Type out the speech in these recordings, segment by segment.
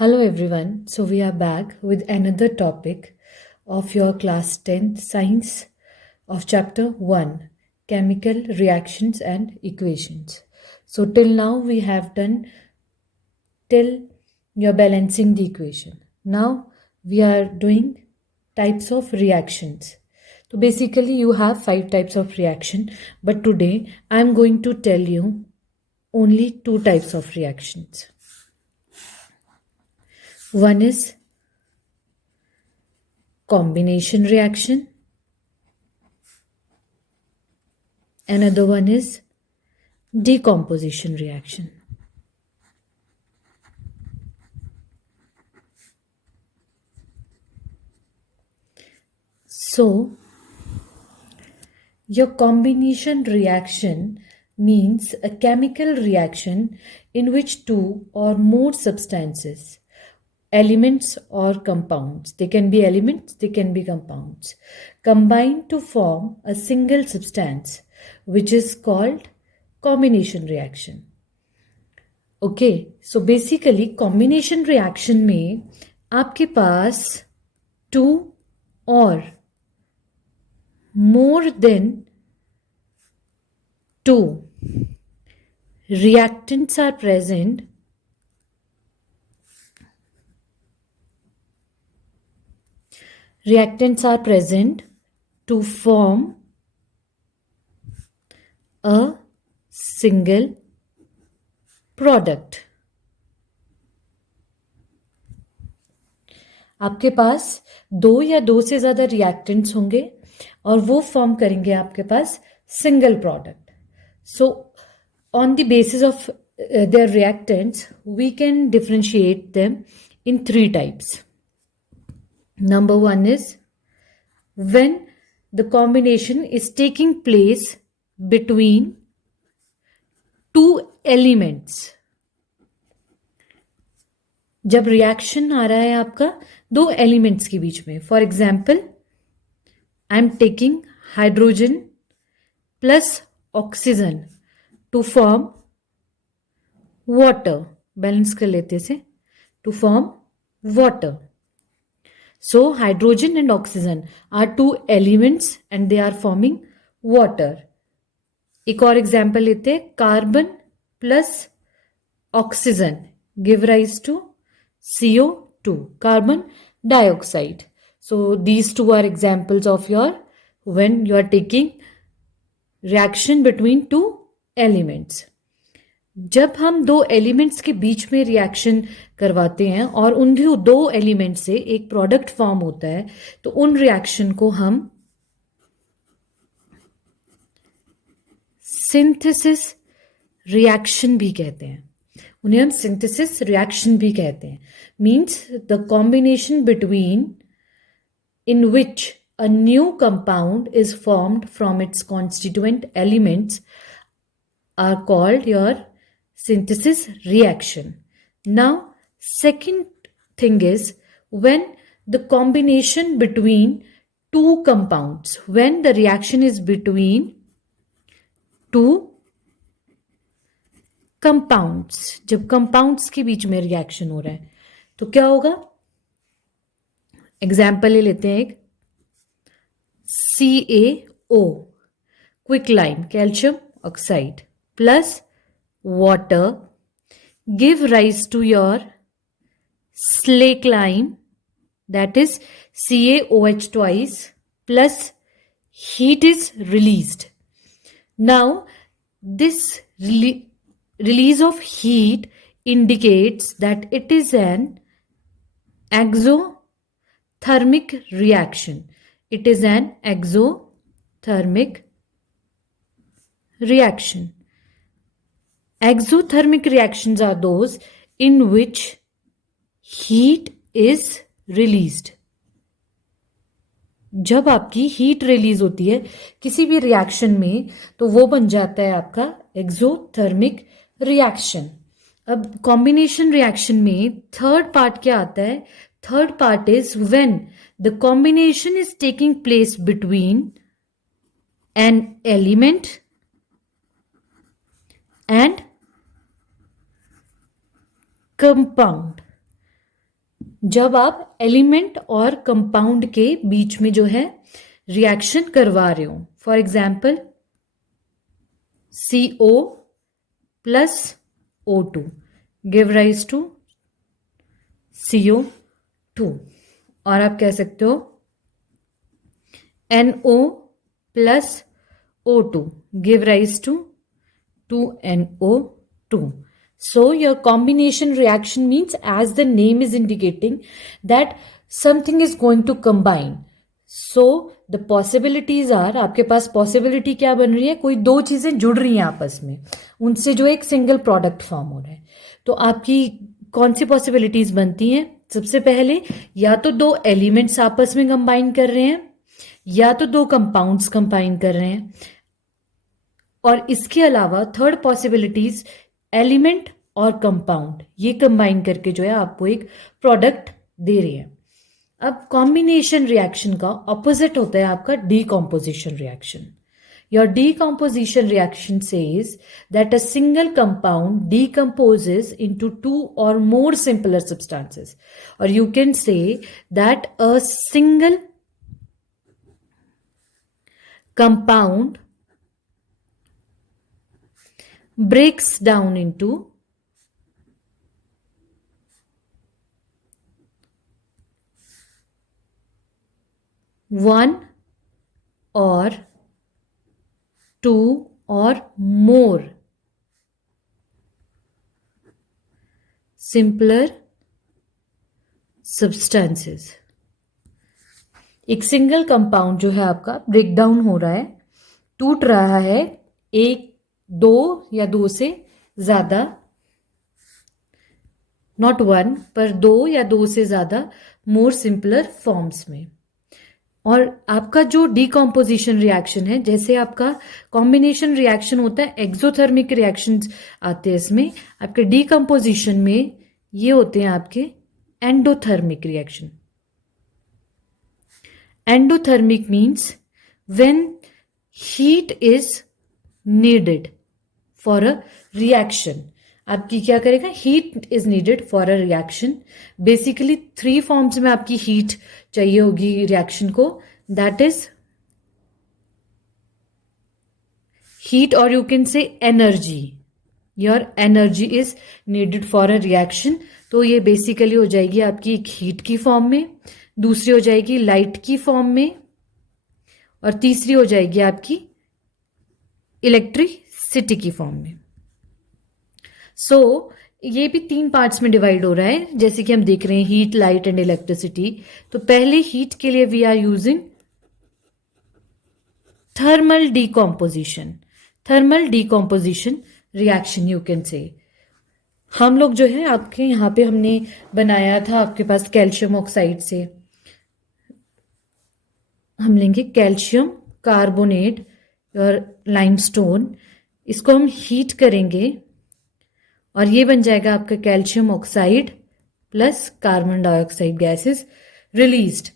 Hello everyone. So we are back with another topic of your class 10th science of chapter 1 chemical reactions and equations. So till now we have done till you're balancing the equation. Now we are doing types of reactions. So basically you have 5 types of reaction, but today I'm going to tell you only 2 types of reactions. One is combination reaction. Another one is decomposition reaction. So, your combination reaction means a chemical reaction in which two or more substances, elements or compounds, they can be elements, they can be compounds, combine to form a single substance, which is called combination reaction. Okay so basically combination reaction में आपके पास two और more than two reactants are present to form a single product. आपके पास दो या दो से ज्यादा रिएक्टेंट्स होंगे और वो फॉर्म करेंगे आपके पास single product. So on the basis of their reactants, we can differentiate them in 3 types. Number 1 is when the combination is taking place between two elements. जब रिएक्शन आ रहा है आपका दो एलिमेंट्स के बीच में, for example I am taking hydrogen plus oxygen to form water, balance कर लेते से, to form water. So hydrogen and oxygen are 2 elements and they are forming water. एक और एग्जाम्पल लेते हैं, carbon plus oxygen give rise to CO2, carbon dioxide. So these 2 are examples of your when you are taking reaction between 2 elements. जब हम दो elements के बीच में रिएक्शन करवाते हैं और उन दो एलिमेंट से एक प्रोडक्ट फॉर्म होता है तो उन रिएक्शन को हम सिंथेसिस रिएक्शन भी कहते हैं. उन्हें हम सिंथेसिस रिएक्शन भी कहते हैं. Means the combination between in which a new compound is formed from its constituent elements are called your synthesis reaction. Now, second thing is when the combination between two compounds, when the reaction is between two compounds, जब compounds के बीच में reaction हो रहा है तो क्या होगा? एग्जाम्पल ले लेते हैं एक CaO quicklime calcium oxide plus water give rise to your slakine, that is CaOH twice plus heat is released. Now this release of heat indicates that it is an exothermic reaction. It is an exothermic reaction. Exothermic reactions are those in which heat is released. जब आपकी heat release होती है किसी भी रिएक्शन में तो वो बन जाता है आपका एक्सोथर्मिक रिएक्शन. अब कॉम्बिनेशन रिएक्शन में थर्ड पार्ट क्या आता है? Third part is when the combination is taking place between an element and compound. जब आप एलिमेंट और कंपाउंड के बीच में जो है रिएक्शन करवा रहे हो, for example CO plus O2 give rise to CO2, और आप कह सकते हो NO plus O2 give rise to 2NO2. So your combination reaction means, as the name is indicating, that something is going to combine. So the possibilities are, आपके पास possibility क्या बन रही है, कोई दो चीजें जुड़ रही हैं आपस में, उनसे जो एक सिंगल प्रोडक्ट फॉर्म हो रहा है। तो आपकी कौन सी पॉसिबिलिटीज बनती हैं? सबसे पहले या तो दो एलिमेंट्स आपस में कंबाइन कर रहे हैं, या तो दो कंपाउंड्स कंबाइन कर रहे हैं, और इसके अलावा थर्ड पॉसिबिलिटीज एलिमेंट और कंपाउंड ये कंबाइन करके जो है आपको एक प्रोडक्ट दे रही है। अब कॉम्बिनेशन रिएक्शन का ऑपोजिट होता है आपका decomposition reaction. Your decomposition reaction says that a single compound decomposes into two or more simpler substances, or you can say that a single compound breaks down into one or two or more simpler substances। एक single compound जो है आपका break down हो रहा है, टूट रहा है एक, दो या दो से ज्यादा, नॉट वन पर दो या दो से ज्यादा मोर सिंपलर फॉर्म्स में। और आपका जो डीकॉम्पोजिशन रिएक्शन है, जैसे आपका कॉम्बिनेशन रिएक्शन होता है, एक्सोथर्मिक रिएक्शंस आते हैं इसमें, आपके डीकॉम्पोजिशन में ये होते हैं आपके endothermic reaction. Endothermic means when heat is needed for a reaction. आपकी क्या करेगा, heat is needed for a reaction. Basically three forms में आपकी हीट चाहिए होगी रिएक्शन को, दैट इज हीट, और यू कैन से energy. Your energy is needed for a reaction. तो ये बेसिकली हो जाएगी आपकी एक हीट की फॉर्म में, दूसरी हो जाएगी लाइट की फॉर्म में, और तीसरी हो जाएगी आपकी इलेक्ट्रिसिटी की फॉर्म में। सो ये भी तीन पार्ट्स में डिवाइड हो रहा है, जैसे कि हम देख रहे हैं हीट, लाइट एंड इलेक्ट्रिसिटी। तो पहले हीट के लिए we are using thermal decomposition. Thermal decomposition reaction you can say. हम लोग जो है आपके यहाँ पे हमने बनाया था आपके पास कैल्शियम ऑक्साइड से, हम लेंगे कैल्शियम कार्बोनेट और लाइमस्टोन, इसको हम हीट करेंगे और ये बन जाएगा आपका calcium oxide plus carbon dioxide gas is released.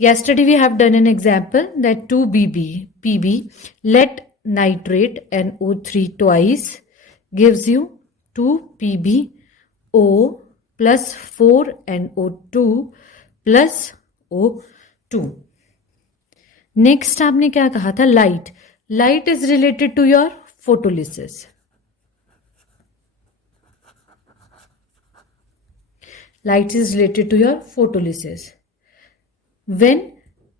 Yesterday we have done an example that 2Pb let nitrate NO3 twice gives you 2PbO plus 4NO2 plus O2। Next आपने क्या कहा था, light. Light is related to your photolysis. Light is related to your photolysis. When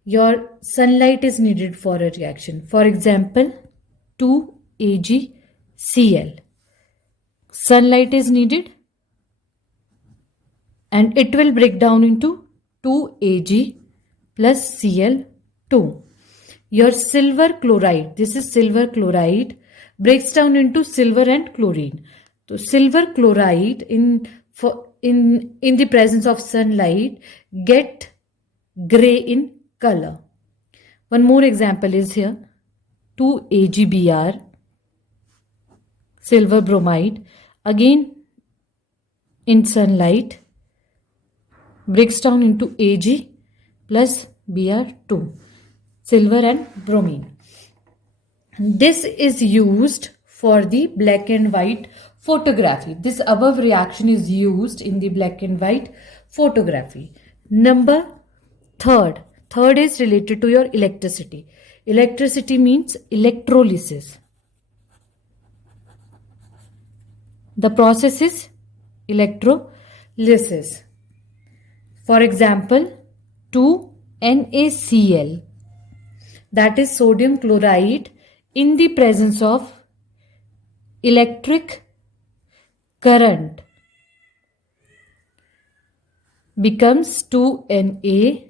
your sunlight is needed for a reaction, for example 2AgCl, sunlight is needed and it will break down into 2Ag plus Cl2. Your silver chloride, this is silver chloride, breaks down into silver and chlorine. So silver chloride in the presence of sunlight get gray in color. One more example is here 2AgBr, silver bromide, again in sunlight breaks down into Ag plus Br2, silver and bromine. This is used for the black and white photography. This above reaction is used in the black and white photography. Number third. Third is related to your electricity. Electricity means electrolysis. The process is electrolysis. For example, 2NaCl, that is sodium chloride, in the presence of electric current becomes 2Na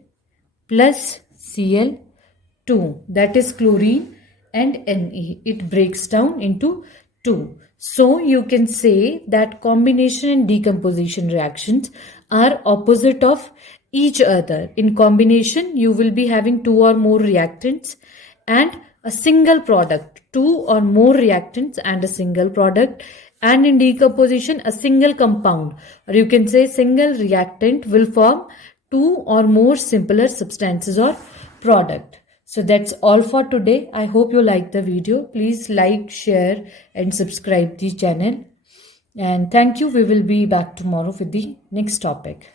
plus Cl2, that is chlorine and Na. It breaks down into 2. So you can say that combination and decomposition reactions are opposite of each other. In combination, you will be having 2 or more reactants and a single product, 2 or more reactants and a single product. And in decomposition, a single compound, or you can say single reactant, will form 2 or more simpler substances or product. So that's all for today. I hope you liked the video. Please like, share and subscribe the channel. And thank you. We will be back tomorrow with the next topic.